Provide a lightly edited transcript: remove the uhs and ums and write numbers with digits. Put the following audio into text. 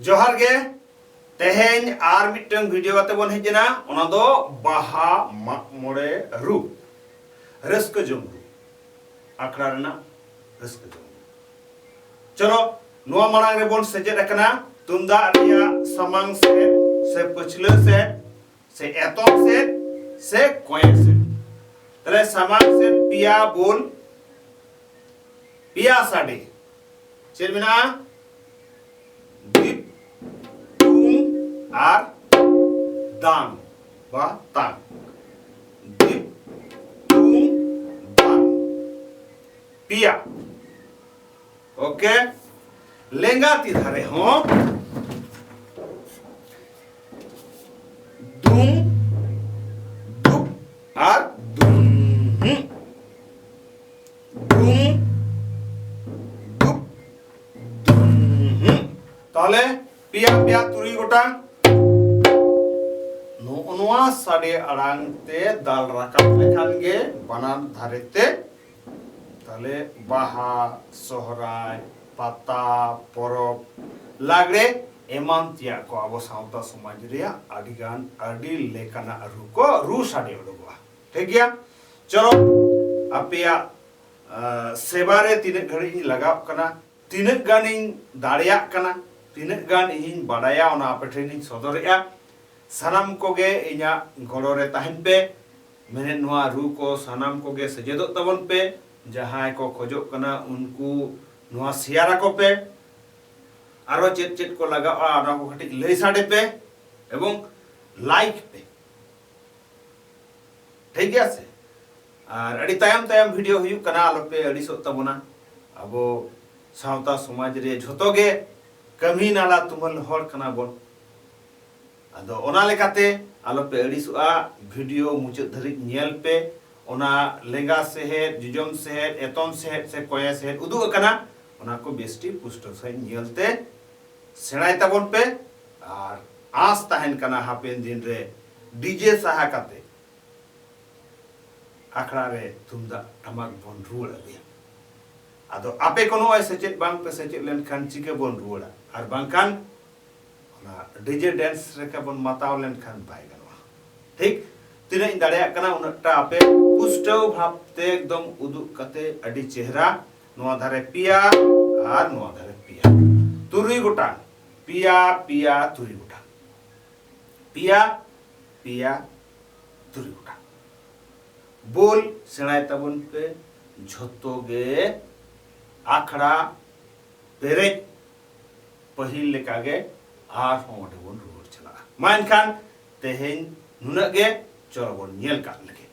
जोहार गे तेहेन are mitten video आते बन हेजना ओना दो बाहा माग मोड़े रु रस्क जमरु आखड़ा रेना रस्क जमरु चलो नुआ मांग रे बोन सेजेद अकना तुमदा रिया समांग से पछले से एतम से कोयक से तले समांग से पिया बोल पिया साडे चेर बिना दीप तुम आर दान बा तान दीप तुम दान पिया ओके लेंगा ती धारे हो दुम दुप आर दुम दुम दुप दुम ताले पिया पिया तुरी गोटांग नोआ साडे अड़ांग ते दाल राकाब लेखान गे बानान धारेते ताले बाहा सोहराय पाता परब लागरे एमान तिया को आबो सावता समाज रे आदिगान आदि लेकाना रु को रु साडे उडुगवा ठीक गया चलो आपेया सेवा रे तिने घड़ी लगाव कना तिने गानिन दाड़िया कना तिने गान इन बाडाया ओना आपे ट्रेनिंग सदरेया सनाम कोगे इना गड़ो रे ताहन पे मेने नुआ रु को सनाम कोगे सजेदो तबन पे जहां को खोजो कना उनको नुआ सियारा को पे आरो चेत चेत को लगा आना को खटी लई साडे पे एवं लाइक पे ठीक गया से और अड़ी तायम तायम वीडियो हुयु कना आलो पे अड़ी सो तबना अबो सावता समाज रे झोतो गे कमी नाला तुमल हर कना बोन आदो ओना लेकाते आलो पे अड़ी सुआ वीडियो मुचे धरि नेल पे ओना लेंगा सेहेद जुजम सेहेद एतम सेहेद से कोया सेहेद उदु कना ओना को बेस्टी पुष्ट से नेलते सेणाय तबन पे और आस ताहन कना हापेन दिन रे डीजे साहा काते आखड़ा रे तुमदा टमाक बोन रुड़ अबिया आदो आपे कोनो ऐसे चेत बांग पे सेचेत लेन खान चिके बोन रुड़ा और बांकान ओना डीजे डांस रे का बोन माताव लेन खान बाय गनवा ठीक तिने दाड़िया कना उनटा आपे पुष्टव भावते एकदम उदुक कते अडी चेहरा नोआ धारे पिया और नोआ धारे पिया तुरी गोटा पिया पिया तुरी गोटा पिया पिया तुरी गोटा बोल सेणाय तबन पे झोतो गे आखड़ा पेरे पहिल लेकागे आर होंडे बोन रुड़ चला मान खान तेहेन नुना गे चलो बोन नेल का लगे